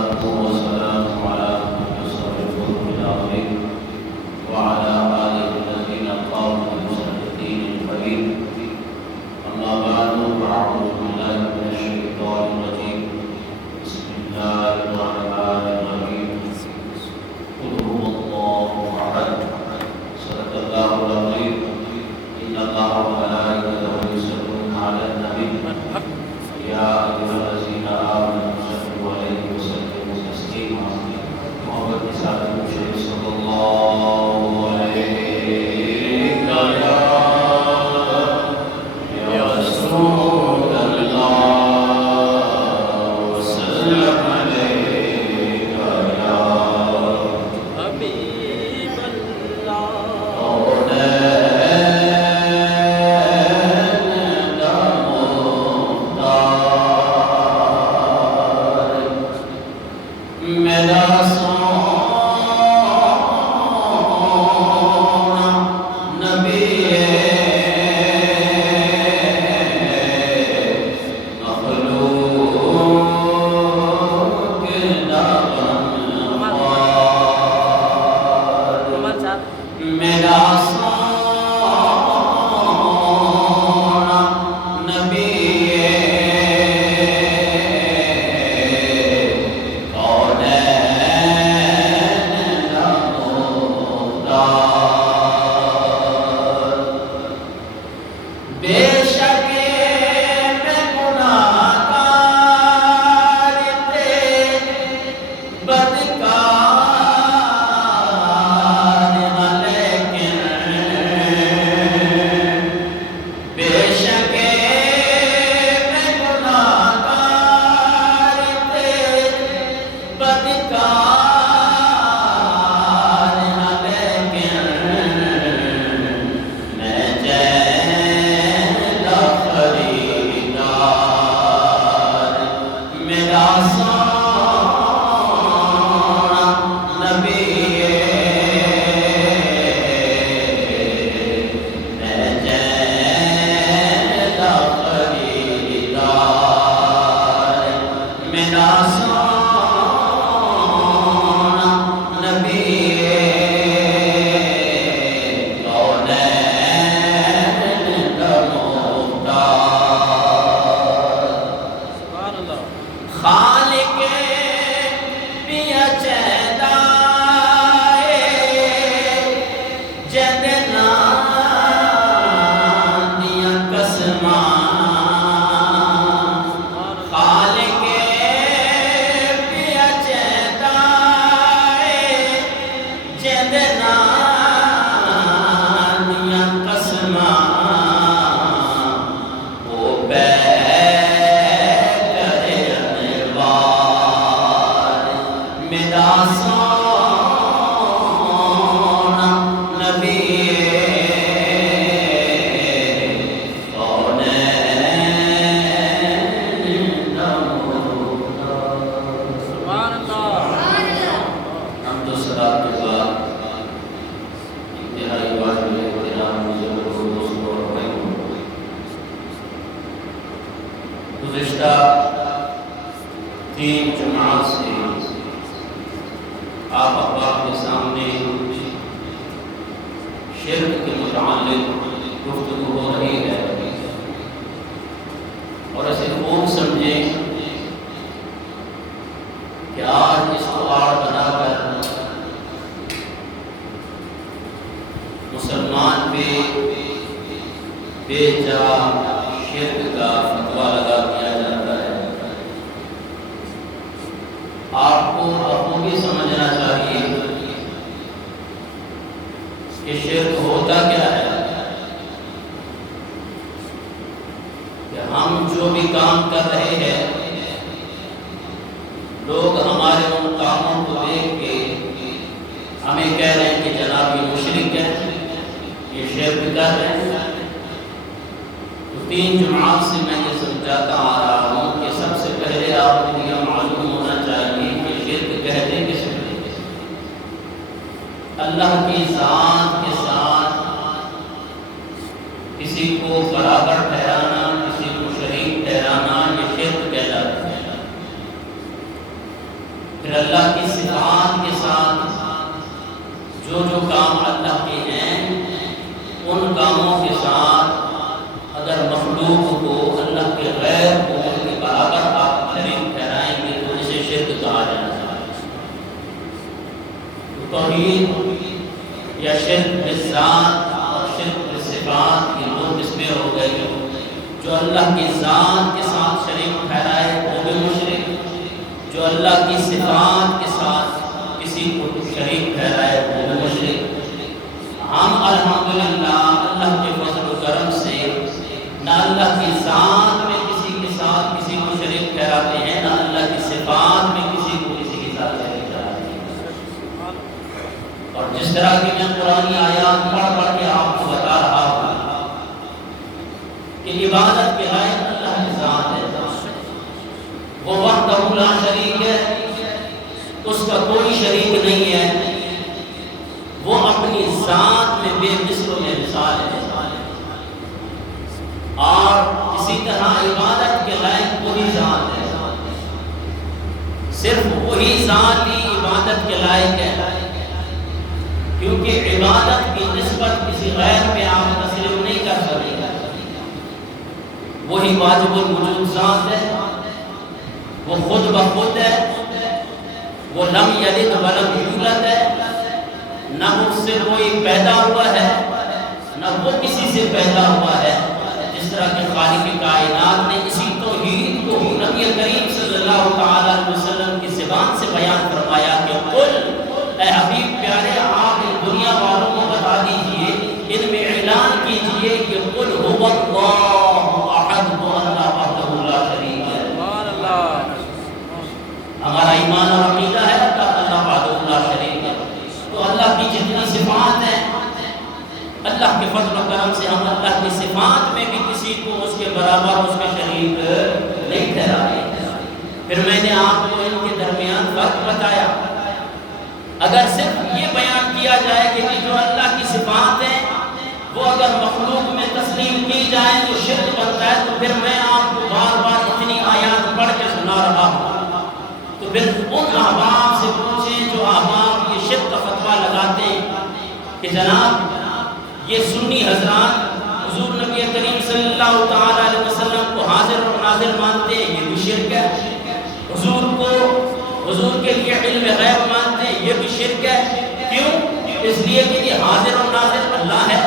والصلاة والسلام على أشرف الخلق العظيم وعلى آله الذين قاموا بسنته القريب. أما بعد فأعوذ بالله من الشيطان الرجيم. بسم الله الرحمن الرحيم. قل هو الله أحد. صدق الله العظيم. إن الله وملائكته يصلون على النبي يا أيها الذين آمنوا صلوا عليه وسلموا تسليما. محمد صلى الله عليه يا رسول الله وسلم عليك يا حبيب الله. میرا سونا نبی مخلوق نابنوار. میرا سونا نبی گزشتہ 3 جمعات سے آپ احباب کے سامنے شرک کے متعلق گفتگو ہو رہی ہے اور اسے خوب سمجھیں کہ آج اس کو آڑ بنا کر مسلمان پہ بے جا شرک کا فتویٰ لگا دیا جاتا ہے. آپ کو بخوبی سمجھنا چاہیے کہ شرک ہوتا کیا ہے، کہ ہم جو بھی کام کر رہے ہیں لوگ ہمارے ان کاموں کو دیکھ کے ہمیں کہہ رہے ہیں کہ جناب یہ مشرک ہے، یہ شرک کر رہے ہیں. 3 جمعات سے میں یہ سمجھاتا آ رہا ہوں کہ سب سے پہلے آپ کو یہ معلوم ہونا چاہیے کہ شرک کہتے کس کو؟ اللہ کی ذات کے ساتھ کسی کو برابر ٹھہرانا، کسی کو شریک ٹھہرانا، یہ شرک کہلاتا ہے. پھر اللہ کی صفات کے ساتھ جو جو کام اللہ کے ہیں ان کاموں کے ساتھ اگر مخلوق کو اللہ کے غیر کو کے برابر آپ شریک ٹھہرائیں گے تو اسے شرک کہا جاتا ہے۔ توحید یا شرک بالذات اور شرک بالصفات یہ دو قسمیں ہو گئی۔ جو اللہ کی ذات کے ساتھ شریک ٹھہرائے وہ بھی مشرک، جو اللہ کی صفات کے ساتھ کسی کو شریک ٹھہرائے وہ بھی مشرک۔ ہم الحمدللہ اللہ کے فضل و کرم سے نہ اللہ کی ذات میں کسی کے ساتھ کسی کو شریک ٹھہراتے ہیں، نہ اللہ کی صفات میں کسی کو کسی کے ساتھ شریک ٹھہراتے ہیں۔ اور جس طرح کی میں قرآنی آیات پڑھ پڑھ کے آپ کو بتا رہا ہوں کہ عبادت کے لائق اللہ کی ذات ہے، وہ وحدہ لا شریک ہے، اس کا کوئی شریک نہیں ہے، وہ اپنی ذات میں بے مثل و بے مثال ہے۔ اور اسی طرح عبادت کے لائق وہی ذات ہے، صرف وہی ذات ہی عبادت کے لائق ہے، کیونکہ عبادت کی نسبت کسی غیر پہ آپ تسلیم نہیں کر سکتے۔ وہی واجب الوجود ذات ہے، وہ خود بخود ہے، وہ لم یلد ولم یولد ہے، نہ اس سے کوئی پیدا ہوا ہے نہ وہ کسی سے پیدا ہوا ہے۔ جس طرح کہ خالق کائنات نے اسی توحید کو نبی کریم صلی اللہ تعالی علیہ وسلم کی زبان سے بیان فرمایا کہ قل، اے حبیب پیارے آپ دنیا والوں کو بتا دیجئے، ان میں اعلان کیجئے کہ قل هو اللہ احد، وہ اللہ وحدہ لا شریک ہے۔ ہمارا ایمان اور عقیدہ ہے اللہ وحدہ لا شریک ہے۔ تو اللہ کی جتنی صفات ہیں، اللہ کے فضل و کرم سے ہم اللہ کی صفات میں بھی کسی کو اس کے برابر اس کے شریک نہیں ٹھہراتے۔ پھر میں نے آپ کو ان کے درمیان فرق بتایا۔ اگر صرف یہ بیان کیا جائے کہ جو اللہ کی صفات ہیں وہ اگر مخلوق میں تسلیم کی جائیں تو شرک بنتا ہے، تو پھر میں آپ کو بار بار اتنی آیات پڑھ کے سنا رہا ہوں۔ تو پھر ان احباب سے پوچھیں جو احباب یہ شرک کا فتویٰ لگاتے ہیں کہ جناب یہ سنی حضرات حضور نبی کریم صلی اللہ تعالی علیہ وسلم کو حاضر اور ناظر مانتے ہیں، یہ بھی شرک ہے۔ حضور کے لیے علم غیب مانتے ہیں، یہ بھی شرک ہے۔ کیوں؟ اس لیے کہ یہ حاضر اور ناظر اللہ ہے،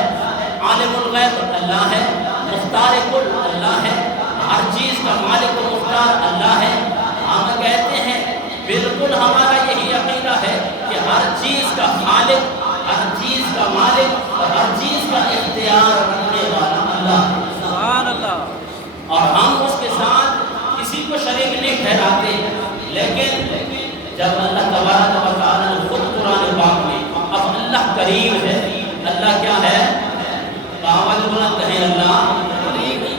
عالم الغیب اللہ ہے، مختار کل اللہ ہے، ہر چیز کا مالک و مختار اللہ ہے۔ ہم کہتے ہیں بالکل ہمارا یہی عقیدہ ہے کہ ہر چیز کا خالق، ہر چیز کا مالک اور ہر چیز کا اختیار رکھنے والا اللہ ہے۔ سبحان اللہ۔ اور ہم اس کے ساتھ کسی کو شریک نہیں ٹھہراتے، لیکن جب اللہ تبارک و تعالیٰ نے خود قرآن پاک میں اب اللہ کریم ہے، اللہ کیا ہے؟ آواز بلند کہیں اللہ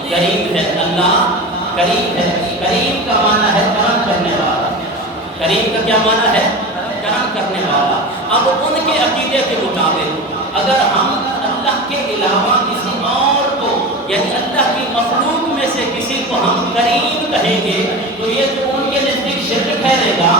کریم ہے، اللہ کریم ہے۔ کریم کا معنی ہے کرم کرنے والا۔ کریم کا کیا معنی ہے؟ کرم کرنے والا۔ اب ان کے عقیدے کے مطابق اگر ہم اللہ کے علاوہ کسی اور کو یعنی اللہ کی مخلوق میں سے کسی کو ہم کریم کہیں گے تو یہ تو ان کے نزدیک شرک ٹھہرے گا۔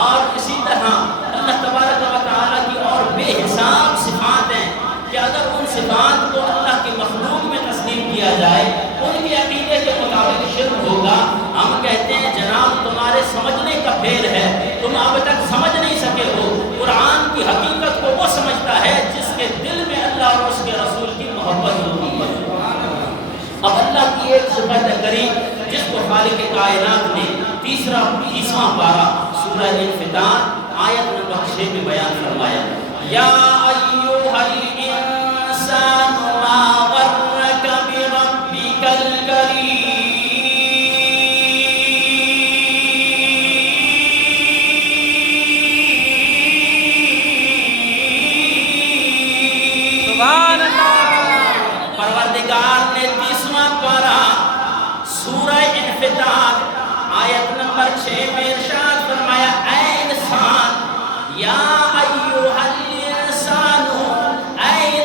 اور اسی طرح اللہ تبارک و تعالیٰ کی اور بے حساب صفات ہیں کہ اگر ان صفات کو اللہ کی مخلوق میں تسلیم کیا جائے ان کے عقیدے کے مطابق شرک ہوگا۔ ہم کہتے ہیں جناب تمہارے سمجھنے کا پھیر ہے، تم اب تک سمجھ نہیں سکے ہو۔ قرآن کی حقیقت کو وہ سمجھتا ہے جس کے دل میں اللہ اور اس کے رسول کی محبت ہوتی ہے۔ اب اللہ کی ایک صفت کریم جس کو خالق کائنات نے تیسواں پارہ سورہ انفطار آیت نمبر 6 میں بیان فرمایا، یا ایھا الانسان ما غرک بربک الکریم۔ سبحان اللہ۔ پروردگار نے 30واں پارہ سورہ انفطار آیت نمبر 6 میں ارشاد فرمایا، اے انسان، یا ایھا الانسان، اے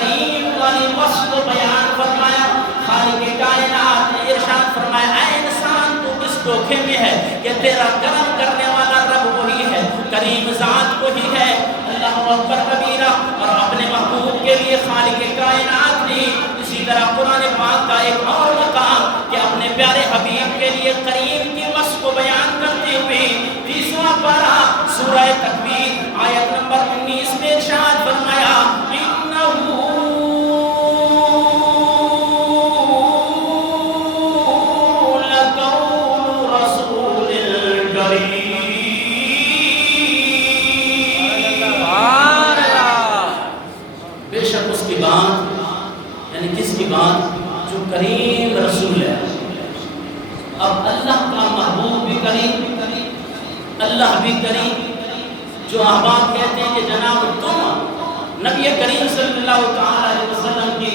کریم والی وصف کو بیان فرمایا. خالق کائنات نے ارشاد فرمایا اے انسان تو کس دھوکے میں ہے کہ تیرا کرم کرنے والا رب وہی ہے, کریم ذات وہی ہے. اللہ اکبر کبیرہ. اور اپنے محبوب کے لیے خالق کائنات نے اسی طرح قرآن پاک کا ایک اور مقام کہ اپنے پیارے حبیب کے لیے کریم کی وصف کو بیان کرتے ہوئے 30واں پارہ سورہ تکویر آیت نمبر 19 میں ارشاد فرمایا جو کریم رسول ہے. اب اللہ کا محبوب بھی کریم, اللہ بھی کریم. جو احباب کہتے ہیں کہ جناب تم نبی کریم صلی اللہ تعالی علیہ وسلم کی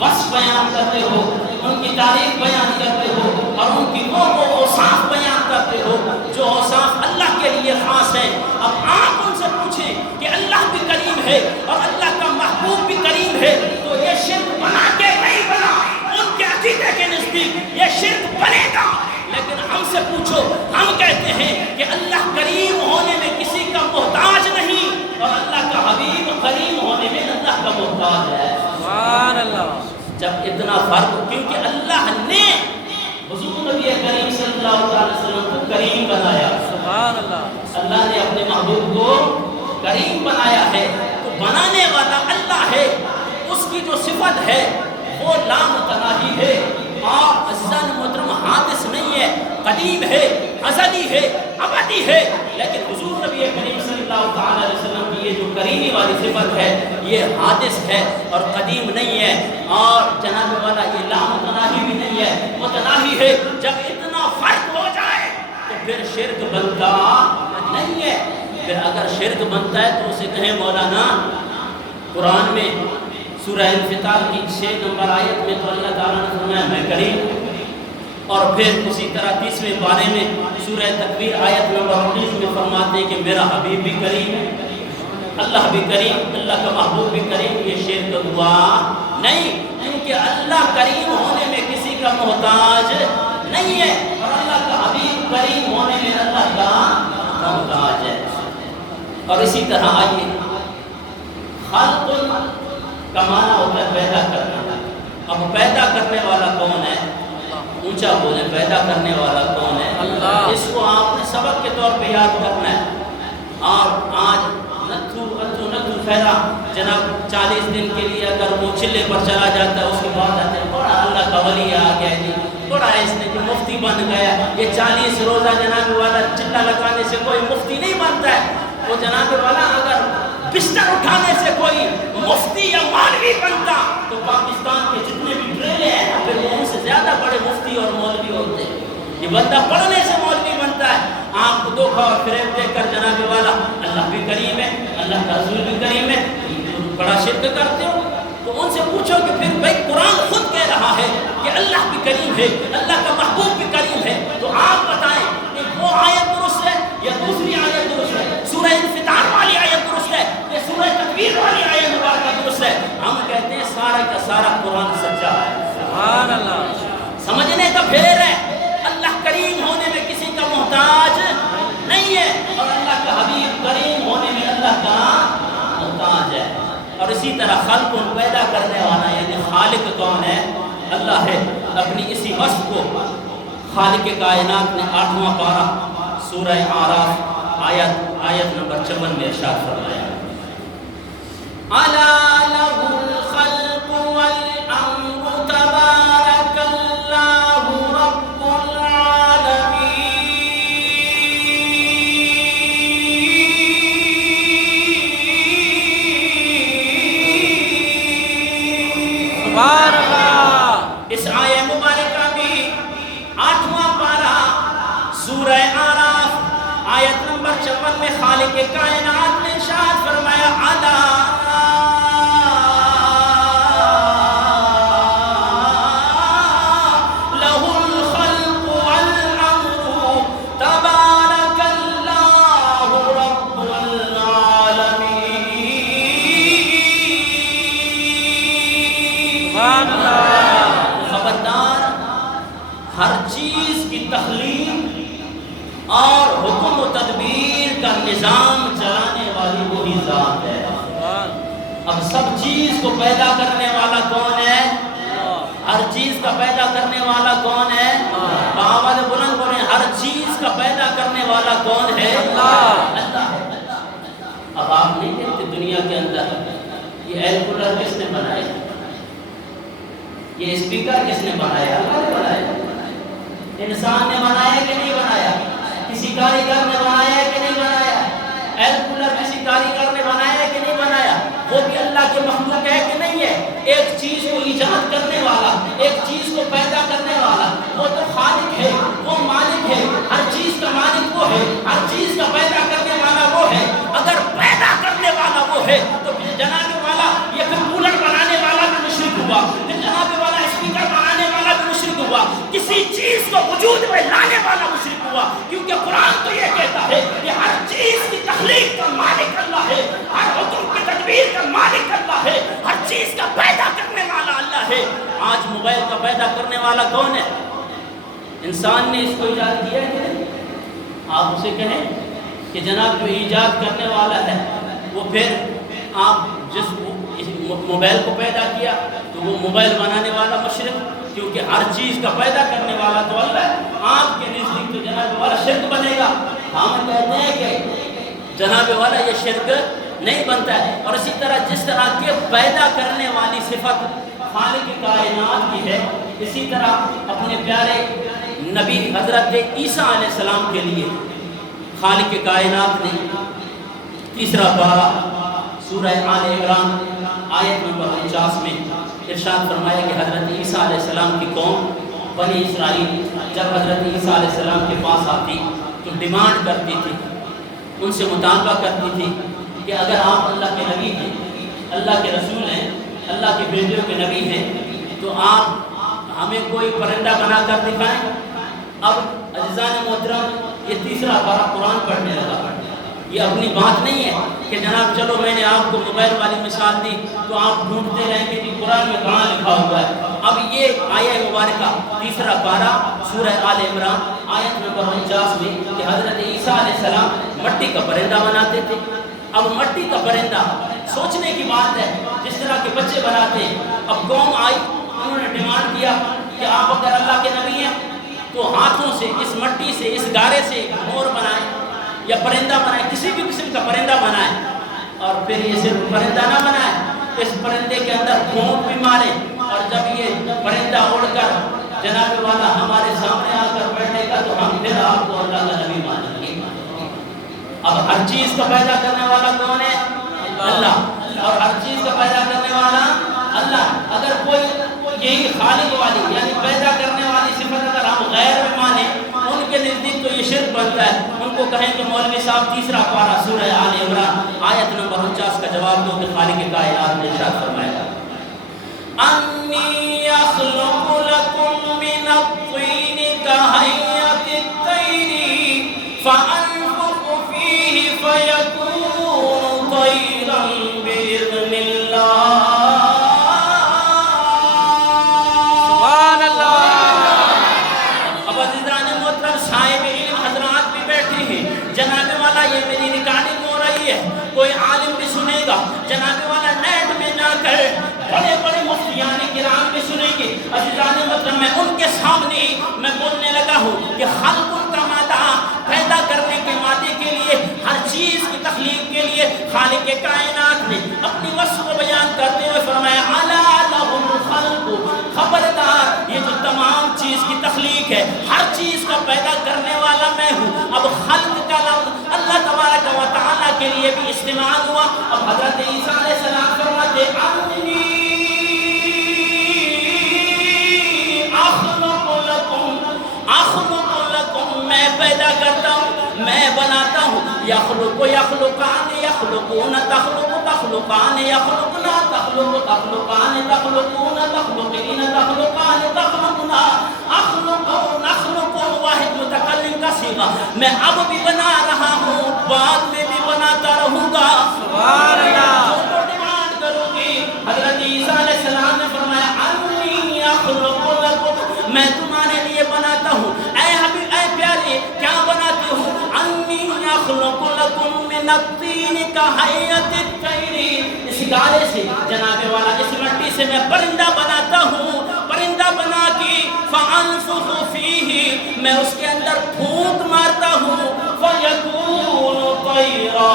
وصف بیان کرتے ہو, ان کی تعریف بیان کرتے ہو اور ان کی وہ اوصاف بیان کرتے ہو جو اوصاف اللہ کے لیے خاص ہیں. اب آپ ان سے پوچھیں کہ اللہ بھی کریم ہے اور اللہ کا محبوب بھی کریم ہے تو یہ شرک بنا کے نہیں بنا, ان کے عقیدے کے نزدیک یہ شرک بنے گا. لیکن ہم سے پوچھو, ہم کہتے ہیں کہ اللہ کریم ہونے میں کسی کا محتاج نہیں اور اللہ کا حبیب کریم ہونے میں اللہ کا محتاج ہے. سبحان اللہ. جب اتنا فرق, کیونکہ اللہ نے حضور نبی کریم صلی اللہ علیہ وسلم کو کریم بنایا. سبحان اللہ. اللہ نے اپنے محبوب کو کریم بنایا ہے تو بنانے والا اللہ ہے. اس کی جو صفت ہے وہ لامتناہی ہے اور عزیزان محترم حادث نہیں ہے, قدیم ہے, ازلی ہے, ابدی ہے. لیکن حضور نبی کریم صلی اللہ تعالی علیہ وسلم کی یہ جو کریمی والی صفت ہے یہ حادث ہے اور قدیم نہیں ہے. اور جناب والا یہ لامتناہی بھی نہیں ہے, متناہی ہے. جب اتنا فرق ہو جائے تو پھر شرک بنتا نہیں ہے. پھر اگر شرک بنتا ہے تو اسے کہیں مولانا قرآن میں سورہ انفطار کی 6 نمبر آیت میں تو اللہ تعالیٰ نے فرمایا میں کریم ہوں, اور پھر اسی طرح 30ویں پارے میں سورہ تکویر آیت نمبر 19 میں فرماتے ہیں کہ میرا حبیب بھی کریم ہے, اللہ بھی کریم, اللہ کا محبوب بھی کریم. یہ شرک ہوا نہیں کیونکہ اللہ کریم ہونے میں کسی کا محتاج نہیں ہے اور اللہ کا حبیب کریم ہونے میں اللہ کا محتاج ہے. اور اسی طرح آئیے خلق کا معنی ہوتا ہے پیدا کرنا. اب پیدا کرنے والا کون ہے؟ اونچا بولیں, پیدا کرنے والا کون ہے؟ اللہ. اس کو آپ نے سبق کے طور پہ یاد کرنا ہے. اور آج نتھو خیرہ جناب 40 دن کے لیے اگر وہ چلے پر چلا جاتا ہے اس کے بعد آتے ہیں بڑا اللہ کا ولی آ گیا جی, بڑا اس نے جو مفتی بن گیا. یہ 40 روزہ جناب والا چلا لگانے سے کوئی مفتی نہیں بنتا ہے. وہ جناب والا اگر بستر اٹھانے سے کوئی مفتی یا مولوی بنتا تو پاکستان کے جتنے بھی ڈرے ہیں پھر وہ ان سے زیادہ بڑے مفتی اور مولوی ہوتے ہیں. یہ بندہ پڑھنے سے مولوی بنتا ہے. آپ کو دھوکہ اور فریب دے کر جناب والا اللہ بھی کریم ہے, اللہ کا رسول بھی کریم ہے, بڑا شرک کرتے ہو. تو ان سے پوچھو کہ پھر بھائی قرآن خود کہہ رہا ہے کہ اللہ بھی کریم ہے, اللہ کا محبوب بھی کریم ہے, تو آپ بتائیں کہ وہ آیت درست ہے یا دوسری آیت درست ہے؟ سورہ انفطار والی آیت درست ہے یا سورہ تکویر والی آیت مبارکہ درست ہے؟ ہم کہتے ہیں سارا کا سارا قرآن سچا ہے. سبحان اللہ. سمجھنے کا پھیر ہے. اللہ کریم ہونے میں کسی کا محتاج نہیں ہے اور اللہ کا حبیب کریم ہونے میں اللہ کا محتاج ہے. اور اسی طرح خلق پیدا کرنے والا یعنی خالق کون ہے؟ اللہ ہے. اپنی اسی وصف کو خالق کائنات نے 8واں پارہ سورہ اعراف آیت نمبر 54 میں ارشاد فرمایا الا لہ الخلق والامر تبارک اللہ رب العالمین. سبحان اللہ. اس آیہ مبارکہ میں 8واں پارہ سورہ اعراف آیت نمبر 54 میں خالق کائنات نے ارشاد فرمایا الا لہ الخلق والامر تبارک اللہ رب العالمین. اور حکم و تدبیر کا نظام چلانے والی وہی ذات ہے۔ اب سب چیز کو پیدا کرنے والا کون ہے؟ ہر چیز کا پیدا کرنے والا کون ہے؟ آواز بلند کریں، ہر چیز کا پیدا کرنے والا کون ہے؟ اللہ ہے۔ اب آپ نہیں دیکھتے دنیا کے اندر یہ ایئر کولر کس نے بنایا؟ یہ اسپیکر کس نے بنایا؟ اللہ نے بنایا۔ انسان نے بنایا کہ نہیں بنایا؟ کسی کاریگر نے بنایا کہ نہیں بنایا؟ ایئر کولر کسی کاریگر نے بنایا کہ نہیں بنایا؟ وہ بھی اللہ کے مخلوق ہے کہ نہیں ہے؟ ایک چیز کو ایجاد کرنے والا، ایک چیز کو پیدا کرنے والا وہ تو خالق ہے، وہ مالک ہے۔ ہر چیز کا مالک وہ ہے، ہر چیز کا پیدا کرنے والا وہ ہے۔ اگر پیدا کرنے والا وہ ہے تو پھر جناب والا یہ پھر کولر بنانے والا بھی مشرک ہوا، پھر جناب والا اسپیکر بنانے والا بھی مشرک ہوا، کسی چیز کو وجود میں لانے والا مشرک ہوا، کیونکہ قرآن تو یہ کہتا ہے کہ ہر چیز کی تخلیق کا مالک اللہ ہے، ہر حکم کی تدبیر کا مالک اللہ ہے، ہر چیز کا پیدا کرنے والا اللہ ہے۔ آج موبائل کا پیدا کرنے والا کون ہے؟ انسان نے اس کو ایجاد کیا ہے کہ نہیں؟ آپ اسے کہیں کہ جناب جو ایجاد کرنے والا ہے وہ پھر آپ جس موبائل کو پیدا کیا تو وہ موبائل بنانے والا مشرک، کیونکہ ہر چیز کا پیدا کرنے والا تو اللہ ہے۔ آپ کے نزدیک تو جناب والا شرک بنے گا، ہم کہتے ہیں کہ جناب والا یہ شرک نہیں بنتا ہے۔ اور اسی طرح جس طرح کے پیدا کرنے والی صفت خالق کائنات کی ہے، اسی طرح اپنے پیارے نبی حضرت عیسیٰ علیہ السلام کے لیے خالق کائنات نے تیسرا پارہ سورہ آل عمران آیت نمبر 49 میں ارشاد فرمایا کہ حضرت عیسیٰ علیہ السلام کی قوم بنی اسرائیل جب حضرت عیسیٰ علیہ السلام کے پاس آتی تو ڈیمانڈ کرتی تھی، ان سے مطالبہ کرتی تھی کہ اگر آپ اللہ کے نبی ہیں، اللہ کے رسول ہیں، اللہ کے بھیجے ہوئے نبی ہیں تو آپ ہمیں کوئی پرندہ بنا کر دکھائیں۔ اب عزیزان محترم یہ تیسرا پارہ قرآن پڑھنے لگا۔ یہ اپنی بات نہیں ہے کہ جناب چلو میں نے آپ کو موبائل والی مثال دی تو آپ ڈھونڈتے رہیں کہ جی قرآن میں کہاں لکھا ہوا ہے۔ اب یہ آیہ مبارکہ تیسرا پارہ سورہ آل عمران آیت نمبر 49 میں کہ حضرت عیسیٰ علیہ السلام مٹی کا پرندہ بناتے تھے۔ اب مٹی کا پرندہ سوچنے کی بات ہے، جس طرح کے بچے بناتے ہیں۔ اب قوم آئی، انہوں نے ڈیمانڈ کیا کہ آپ اگر اللہ کے نبی ہیں تو ہاتھوں سے اس مٹی سے اس گارے سے مور بنائیں یا پرندہ بنائیں، کسی بھی قسم کا پرندہ بنائیں، اور پھر یہ صرف پرندہ نہ بنائیں، اس پرندے کے اندر بھونک بھی ماریں، اور جب یہ پرندہ اڑ کر جناب والا ہمارے سامنے آ کر بیٹھے گا تو ہم پھر آپ کو اللہ کا نبی مانیں گے۔ اب ہر چیز کا پیدا کرنے والا کون ہے؟ اللہ۔ اور ہر چیز کا پیدا کرنے والا اللہ۔ اگر کوئی یہی خالق والی یعنی پیدا کرنے والی صفت اگر ہم غیر میں مانیں، ان کے نزدیک تو یہ شرک بنتا ہے۔ ان کو کہیں کہ مولوی صاحب تیسرا پارہ سورہ آل عمران آیت نمبر 49 کا جواب دو کہ خالق کائنات نے ارشاد فرمایا انی اخلق لکم من الطین کہیئۃ الطیر فانفخ فیہ فیکون طیرا باذن اللہ۔ سبحان اللہ۔ اب عزیزان محترم صاحب علم حضرات بھی بیٹھے ہیں، جناب والا یہ میری ریکارڈنگ ہو رہی ہے، کوئی عالم بھی سنے گا، جناب والا نیٹ میں جا کر بڑے بڑے مفتیان کرام بھی سنیں گے۔ عزیزان محترم میں ان کے سامنے میں بولنے لگا ہوں کہ خلق کا مادہ پیدا کرنے کے مادے کے لیے، ہر چیز کی تخلیق کے لیے خالق کائنات نے اپنی وصف کو بیان کرتے ہوئے فرمایا الا لہ الخلق، خبردار یہ جو تمام چیز کی تخلیق ہے، ہر چیز کا پیدا کرنے والا میں ہوں۔ اب خلق کا لفظ اللہ تبارک و تعالیٰ کے لیے بھی استعمال ہوا۔ اب حضرت عیسیٰ علیہ السلام فرماتے انی اخلق لکم، میں پیدا کرتا ہوں، میں بناتا ہوں۔ یخلق یخلقان یخلقون تخلق تخلقان یخلقنا تخلق تخلقان تخلقون تخلقین تخلقان تخلقنا اخلق نخلق، واحد متکلم کا صیغہ، میں اب بھی بنا رہا ہوں، بعد میں بھی بناتا رہوں گا۔ سبحان اللہ۔ جو تو ڈیمانڈ کرو گی، حضرت عیسیٰ علیہ السلام نے فرمایا انی اخلق لکم، میں تمہارے لیے بناتا ہوں۔ اے حبیب، اے پیارے، کیا بناتے ہو؟ اخلق لکم من الطین کہیئۃ الطیر، اس گارے سے جناب والا اس مٹی سے میں پرندہ بناتا ہوں، پرندہ بنا کے فانفخ فیہ، میں اس کے اندر پھونک مارتا ہوں، فیکون طیرا،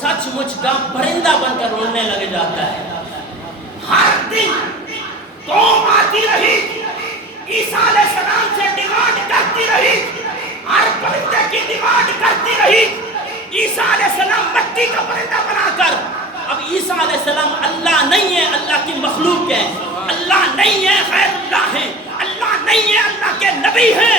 سچ مچ کا پرندہ بن کر اڑنے لگ جاتا ہے۔ ہر دن قوم آتی رہی، عیسیٰ علیہ السلام سے ڈیمانڈ کرتی رہی، ہر پرندے کی ڈیمانڈ کرتی رہی، عیسیٰ علیہ السلام مٹی کا پرندہ بنا کر۔ اب عیسیٰ علیہ السلام اللہ نہیں ہے، اللہ کی مخلوق ہے، اللہ نہیں ہے، غیر اللہ ہے، اللہ نہیں ہے، اللہ کے نبی ہیں،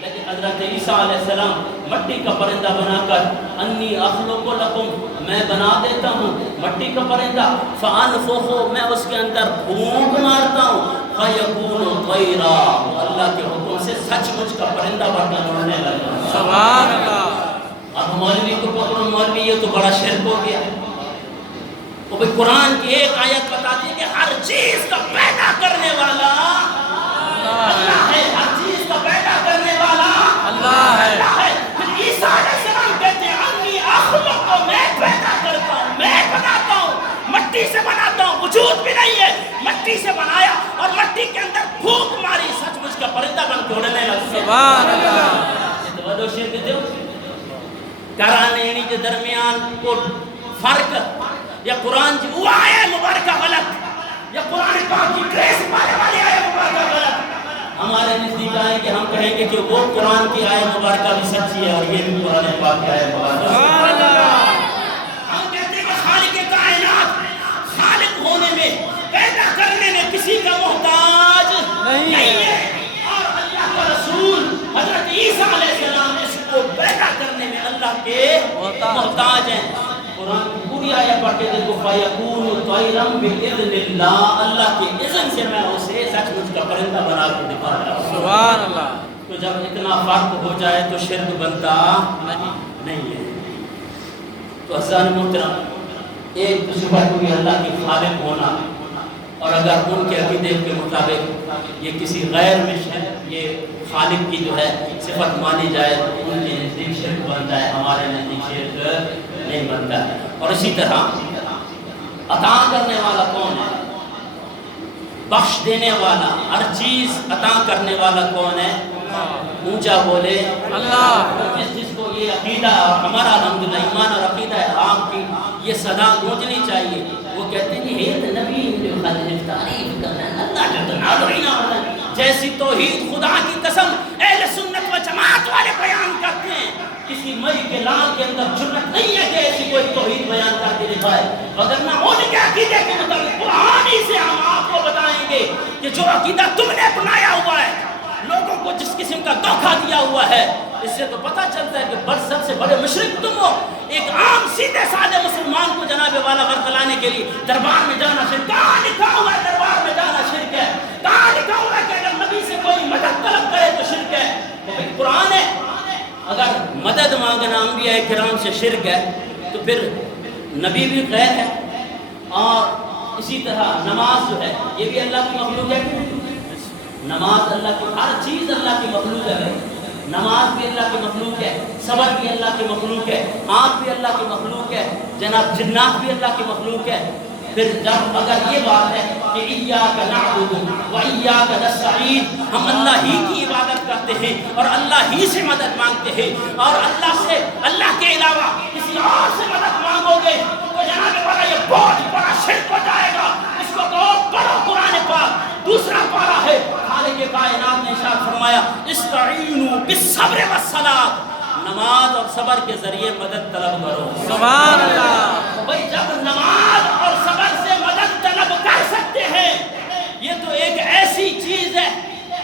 لیکن حضرت عیسیٰ علیہ السلام مٹی کا پرندہ بنا کر انی اخلق لکم، میں بنا دیتا ہوں مٹی کا پرندہ، فانفخ، میں اس کے اندر پھونک مارتا ہوں، فیکون طیرا، اللہ کے حکم سے سچ مچ کا پرندہ بن کر اڑنے لگا۔ سبحان اللہ۔ اب مولوی کو پکڑو، مولوی یہ تو بڑا شرک ہو گیا۔ وہ بھئی قرآن کی ایک آیت بتاتی ہے کہ ہر چیز کا پیدا کرنے والا اللہ ہے، ہر چیز کا پیدا کرنے والا اللہ ہے۔ پھر عیسیٰ علیہ السلام کہتے ہیں انی اخلق کو، میں پیدا کرتا ہوں، میں بناتا ہوں، مٹی سے بناتا ہوں، وجود بھی نہیں ہے، مٹی سے بنایا اور مٹی کے اندر پھونک ماری، سچ مچ کا پرندہ بن کے اڑنے لگا۔ سبحان اللہ۔ یہ تو وڈو شرک دیو کرانے کے درمیان کو فرق، یا قرآن کی وہ آیہ مبارکہ غلط، یا قرآن پاک کی ٹریس پانے والی آیہ مبارکہ غلط۔ ہمارے نزدیک آئے کہ ہم کہیں گے کہ وہ قرآن کی آیہ مبارکہ بھی سچی ہے اور یہ بھی قرآن پاک کی آیہ مبارکہ ہے۔ ہم کہتے ہیں کہ خالق کائنات خالق ہونے میں، پیدا کرنے میں کسی کا محتاج نہیں ہے، اور اللہ کا رسول حضرت عیسیٰ علیہ السلام اس کو پیدا کرنے میں اللہ کے محتاج ہیں۔ قرآن کی پوری آیہ پڑھ کے دیکھو، فَيَكُونُ طَيْرًا بِإِذْنِ اللَّهِ، اللہ کے اذن سے میں اسے سچ مچ کا پرندہ بنا کے دکھاتا ہوں۔ سبحان اللہ۔ تو جب اتنا فرق ہو جائے تو شرک بنتا نہیں ہے۔ تو حضرات محترم، ایک تو صفت ہوئی اللہ کی خالق ہونا، اور اگر ان کے عقیدے کے مطابق یہ کسی غیر میں یہ خالق کی جو ہے صفت مانی جائے تو ان کے نزدیک شرک بنتا ہے، ہمارے نزدیک شرک نہیں بنتا ہے۔ اور اسی طرح عطا کرنے والا کون ہے؟ بخش دینے والا، ہر چیز عطا کرنے والا کون ہے؟ اونچا بولے اللہ۔ جس کو یہ عقیدہ اور ہمارا الحمدللہ ایمان اور عقیدہ ہے، آپ کی یہ صدا گونجنی چاہیے۔ وہ کہتے ہیں کہ نبی جو تعریف کرنا ہے اللہ جو تنالعینا ہوتا ہے، جیسی توحید خدا کی قسم اہل سنت و جماعت والے بیان کرتے ہیں، کسی مئی کے لال کے اندر جرت نہیں ہے کہ ایسی کوئی توحید بیان کر کے دکھائے، وگرنہ ان کے عقیدے کے مطابق قرآن ہی سے ہم آپ کو بتائیں گے کہ جو عقیدہ تم نے اپنایا ہوا ہے، لوگوں کو جس قسم کا دھوکہ دیا ہوا ہے، اس سے تو پتہ چلتا ہے کہ سب سے بڑے مشرک تم ہو۔ ایک عام سیدھے سادے مسلمان کو جناب والا ورگلانے کے لیے دربار میں جانا شرک، کہاں لکھا ہوا ہے دربار میں جانا شرک ہے؟ کہاں لکھا ہوا ہے کہ اگر نبی سے کوئی مدد طلب کرے تو شرک ہے؟ تو بھئی قرآن ہے، اگر مدد مانگنا انبیاء کرام سے شرک ہے تو پھر نبی بھی غیر ہے، اور اسی طرح نماز جو ہے یہ بھی اللہ کی مخلوق ہے۔ نماز اللہ کی، ہر چیز اللہ کی مخلوق ہے، نماز بھی اللہ کی مخلوق ہے، صبر بھی اللہ کی مخلوق ہے، آنکھ بھی اللہ کی مخلوق ہے، جناب جنات بھی اللہ کی مخلوق ہے۔ پھر جب اگر یہ بات ہے کہ ایاک نعبد و ایاک نستعین، ہم اللہ ہی کی عبادت کرتے ہیں اور اللہ ہی سے مدد مانگتے ہیں، اور اللہ کے علاوہ کسی اور سے مدد مانگو گے تو جناب والا یہ بہت بڑا شرک ہو جائے گا۔ اس کو کہو پڑھو قرآن پاک، دوسرا پارہ ہے، خالق کائنات نے ارشاد فرمایا استعینوا بالصبر والصلاۃ، نماز اور صبر کے ذریعے مدد طلب کرو۔ سبحان اللہ۔ تو بھئی جب نماز اور صبر سے مدد طلب کر سکتے ہیں، یہ تو ایک ایسی چیز ہے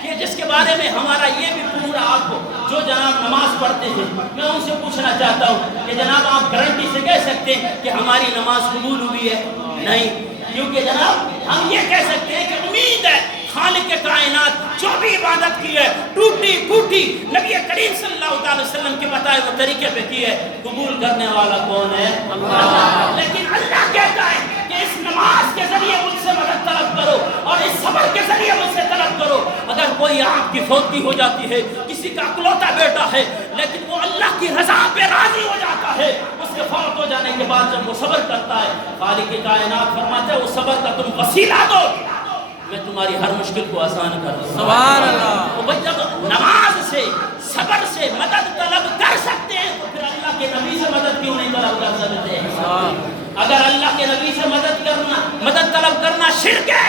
کہ جس کے بارے میں ہمارا یہ بھی پورا آپ کو جو جناب نماز پڑھتے ہیں، میں ان سے پوچھنا چاہتا ہوں کہ جناب آپ گارنٹی سے کہہ سکتے ہیں کہ ہماری نماز قبول ہوئی ہے؟ نہیں، کیونکہ جناب ہم یہ کہہ سکتے ہیں کہ امید ہے خالق کائنات جو بھی عبادت کی ہے ٹوٹی پھوٹی نبی کریم صلی اللہ علیہ وسلم کے بتائے وہ طریقے پہ کی ہے، قبول کرنے والا کون ہے؟ اللہ۔ لیکن اللہ کہتا ہے کہ اس نماز کے ذریعے مجھ سے مدد طلب کرو اور اس صبر کے ذریعے مجھ سے طلب کرو۔ اگر کوئی آپ کی فوتی ہو جاتی ہے، کسی کا اکلوتا بیٹا ہے لیکن وہ اللہ کی رضا پہ راضی ہو جاتا ہے، اس کے فوت ہو جانے کے بعد جب وہ صبر کرتا ہے، خالق کائنات فرماتا ہے وہ صبر کا تم وسیلہ دو، میں تمہاری ہر مشکل کو آسان کر دوں۔ سبحان اللہ۔ تو بھئی جب نماز سے صبر سے مدد طلب کر سکتے ہیں تو پھر اللہ کے نبی سے مدد کیوں نہیں طلب کر سکتے ہیں؟ اگر اللہ کے نبی سے مدد طلب کرنا شرک ہے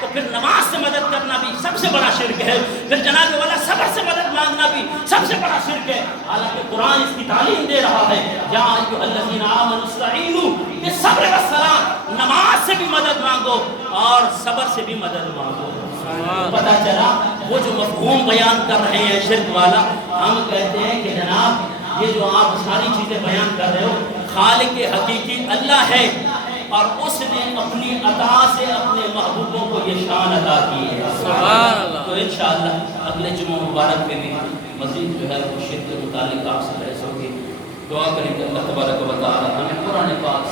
تو پھر نماز سے مدد کرنا بھی سب سے بڑا شرک ہے، پھر جناب والا صبر سے مدد مانگنا بھی سب سے بڑا شرک ہے۔ حالانکہ قرآن اس کی تعلیم دے رہا ہے، یا ایھا الذین آمنوا استعینوا بالصبر والصلاۃ، نماز سے بھی مدد مانگو اور صبر سے بھی مدد مانگو۔ پتہ چلا وہ جو مفہوم بیان کر رہے ہیں شرک والا، ہم کہتے ہیں کہ جناب یہ جو آپ ساری چیزیں بیان کر رہے ہو، خالق حقیقی اللہ ہے اور اس نے اپنی عطا سے اپنے محبوبوں کو یہ شان عطا کی ہے۔ سبحان اللہ۔ تو انشاءاللہ اگلے جمعہ مبارک میں بھی مزید جو ہے وہ شرک کے متعلق آپ سے بحث ہوگی۔ دعا کریں کہ اللہ تبارک و تعالی ہمیں قرآن پاک